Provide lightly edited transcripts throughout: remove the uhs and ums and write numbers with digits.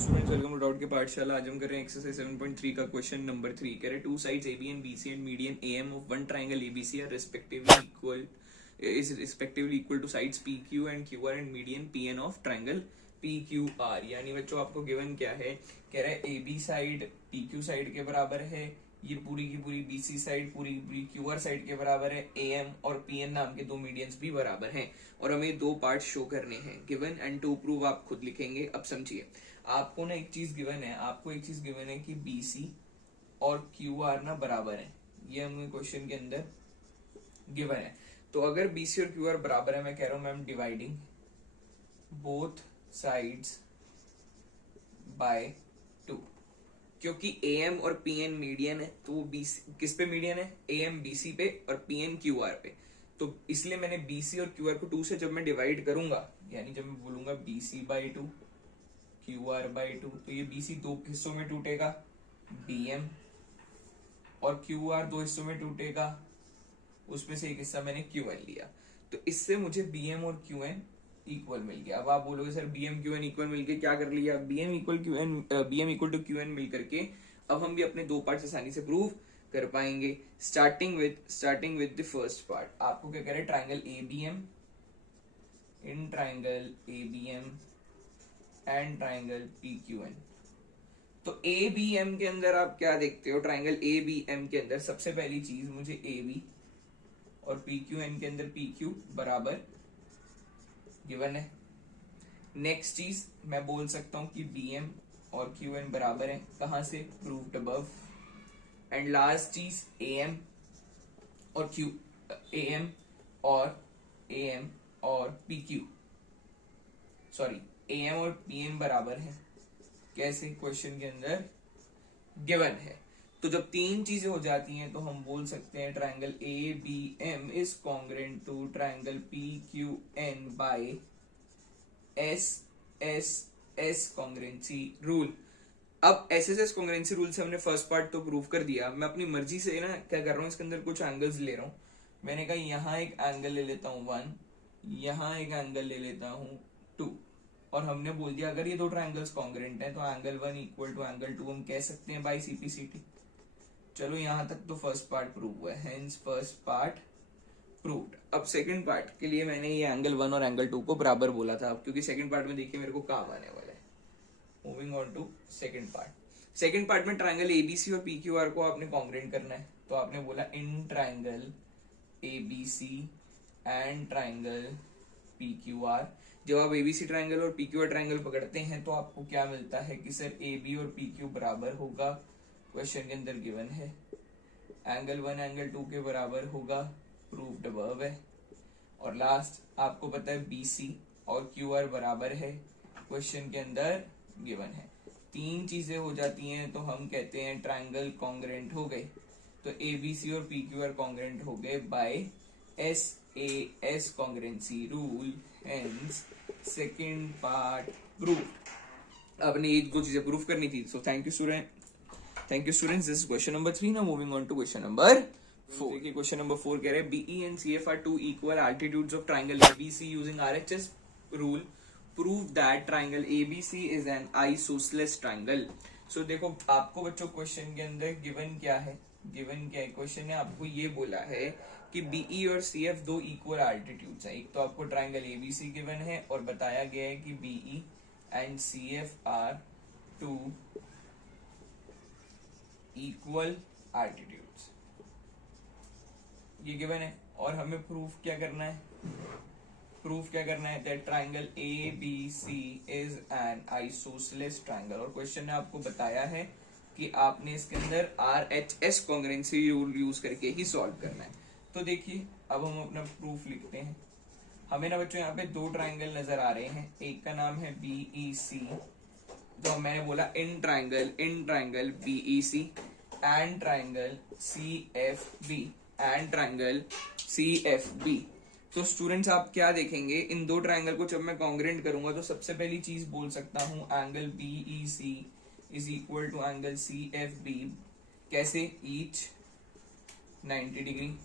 Students welcome to doubt के पाठशाला। आज हम कर रहे हैं एक्सरसाइज 7.3 का क्वेश्चन नंबर 3। कह रहे two sides AB and BC and median AM of one triangle ABC are respectively equal to sides PQ and QR and median PN of triangle PQR। यानी बच्चों आपको गिवन क्या है, कह रहा है AB साइड PQ साइड के बराबर है, ये पूरी की पूरी BC साइड पूरी की पूरी QR साइड के बराबर है, AM और PN नाम के दो मीडियंस भी बराबर हैं और हमें दो पार्ट शो करने हैं। गिवन एंड टू प्रूव आप खुद लिखेंगे। अब समझिए, आपको ना एक चीज गिवन है, आपको एक चीज गिवन है कि BC और QR ना बराबर है। ये हमें क्वेश्चन के अंदर गिवन है। तो अगर BC और QR बराबर है, मैं कह रहा हूं ma'am dividing both sides by 2, क्योंकि AM और PN मीडियन है तो वो BC किस पे मीडियन है, AM BC पे और PN QR पे। तो इसलिए मैंने BC और QR को 2 से जब मैं डिवाइड करूंगा, यानी जब मैं बोलूंगा BC बाई 2 QR बाई 2, तो ये BC दो हिस्सों में टूटेगा BM और QR दो हिस्सों में टूटेगा, उसमें से एक हिस्सा मैंने QN लिया। तो इससे मुझे BM और QN इक्वल मिल गया। अब आप बोलोगे सर BM QN इक्वल मिलके क्या कर लिया, BM इक्वल टू QN मिल करके अब हम भी अपने दो पार्ट्स आसानी से प्रूव कर पाएंगे। Starting with the first part, आपको क्या करें, triangle ABM, in triangle ABM and triangle PQN। तो ABM के अंदर आप क्या देखते हो, ट्राइंगल ABM के अंदर सबसे पहली चीज मुझे AB और PQN के अंदर PQ बराबर गिवन है। नेक्स्ट चीज मैं बोल सकता हूं कि BM और QN बराबर है, कहां से, प्रूव्ड अबव। एंड लास्ट चीज AM और PQ सॉरी AM और PN बराबर है। कैसे, क्वेश्चन के अंदर गिवन है। तो जब तीन चीजें हो जाती हैं तो हम बोल सकते हैं triangle ABM is congruent to triangle PQN by SSS congruency rule. अब SSS कॉन्ग्रुएंसी रूल से हमने फर्स्ट पार्ट तो प्रूव कर दिया। मैं अपनी मर्जी से ना क्या कर रहा हूँ, इसके अंदर कुछ एंगल्स ले रहा हूँ। मैंने कहा यहाँ एक एंगल ले लेता हूँ 1, यहाँ एक एंगल ले लेता हूँ 2, और हमने बोल दिया अगर ये दो ट्रायंगल्स कॉन्ग्रुएंट हैं तो एंगल 1 इक्वल टू एंगल 2 हम कह सकते हैं बाय CPCT। चलो यहां तक तो फर्स्ट पार्ट प्रूव हुआ है, हेंस फर्स्ट पार्ट प्रूव्ड। अब सेकंड पार्ट के लिए मैंने ये एंगल 1 और एंगल 2 को बराबर बोला था, क्योंकि सेकंड पार्ट में देखिए मेरे को काम आने वाला है। Moving on to second part में ट्राइंगल ABC और PQR को आपने कॉन्ग्रुएंट करना है। तो आपने बोला in triangle ABC and triangle PQR। जब आप ABC ट्राइंगल और PQR ट्राइंगल पकड़ते हैं तो आपको क्या मिलता है कि सर AB और PQ बराबर होगा, क्वेश्चन के अंदर गिवन है। एंगल 1 एंगल 2 के बराबर होगा, प्रूव्ड अबव है। और लास्ट आपको पता है BC और QR बराबर है, क्वेश्चन के अंदर गिवन है। तीन चीजें हो जाती हैं तो हम कहते हैं ट्राइंगल कॉन्ग्रुएंट हो गए। तो ABC और PQR कॉन्ग्रुएंट हो गए by SAS congruency rule, hence second part prove. आपने ये दो चीजें प्रूव करनी थी। So thank you students, this is question number 3। Now moving on to question number 4। देखिए क्वेश्चन नंबर 4 कह रहे हैं BE and CF are two equal altitudes of triangle ABC using RHS rule. Prove that triangle ABC is an isosceles triangle. So देखो आपको बच्चों question के अंदर given क्या है, क्वेश्चन ने आपको ये बोला है कि BE और CF दो इक्वल आल्टीट्यूड्स हैं। एक तो आपको ट्राइंगल ABC गिवन है और बताया गया है कि BE and CF are two equal altitudes, ये गिवन है। और हमें प्रूफ क्या करना है, that triangle ABC is an isosceles triangle. और क्वेश्चन ने आपको बताया है कि आपने इसके अंदर RHS कॉन्ग्रुएंसी रूल यूज करके ही सॉल्व करना है। तो देखिए अब हम अपना प्रूफ लिखते हैं। हमें ना बच्चों यहाँ पे दो ट्राइंगल नजर आ रहे हैं, एक का नाम है BEC, तो मैंने बोला in triangle BEC and triangle CFB। तो स्टूडेंट्स आप क्या देखेंगे, इन दो ट्राइंगल को जब मैं कॉन्ग्रुएंट करूंगा तो सबसे पहली चीज बोल सकता हूं angle BEC is equal to angle CFB। कैसे, ईच 90 डिग्री।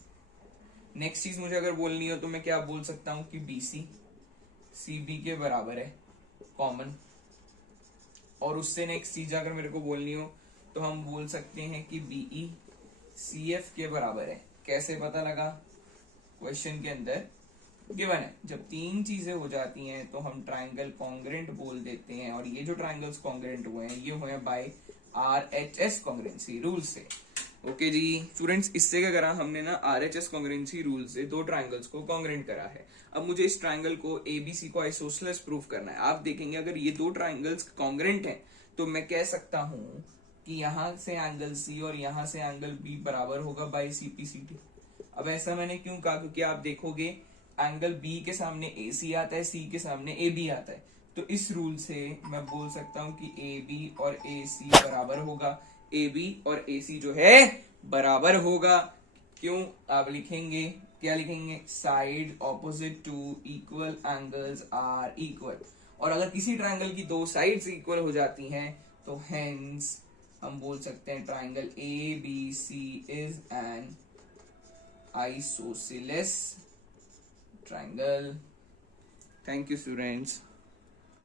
नेक्स्ट चीज मुझे अगर बोलनी हो तो मैं क्या बोल सकता हूं कि BC CB के बराबर है, कॉमन। और उससे नेक्स्ट चीज अगर मेरे को बोलनी हो तो हम बोल सकते हैं कि बीई CF के बराबर है। कैसे पता लगा? क्वेश्चन के अंदर गिवन है जब तीन चीजें हो जाती हैं तो हम ट्राइंगल कॉन्ग्रेंट बोल देते हैं, और ये जो ट्राइंगल्स कॉन्ग्रेंट हुए हैं ये हुए हैं बाय RHS कॉन्ग्रेंसी रूल से। ओके जी स्टूडेंट्स, इससे क्या करा हमने ना, RHS कॉन्ग्रेंसी रूल से दो ट्राइंगल्स को कॉन्ग्रेंट करा है। अब मुझे इस ट्राइंगल को ABC को आइसोसेलेस प्रूफ करना है। आप देखेंगे अगर ये दो ट्राइंगल्स कॉन्ग्रेंट हैं तो मैं कह सकता हूं कि यहां से एंगल C और यहां से एंगल B बराबर होगा बाय CPCD। अब ऐसा मैंने क्यों कहा? क्योंकि आप देखोगे एंगल B के सामने AC आता है, C के सामने AB आता है, तो इस रूल से मैं बोल सकता हूं कि AB और AC बराबर होगा। AB और AC जो है बराबर होगा। क्यों? आप लिखेंगे, क्या लिखेंगे? Side opposite to equal angles are equal. और अगर किसी ट्राइंगल की दो साइड्स इक्वल हो जाती हैं तो हेंस हम बोल सकते हैं triangle ABC is N isosceles triangle. Thank you students.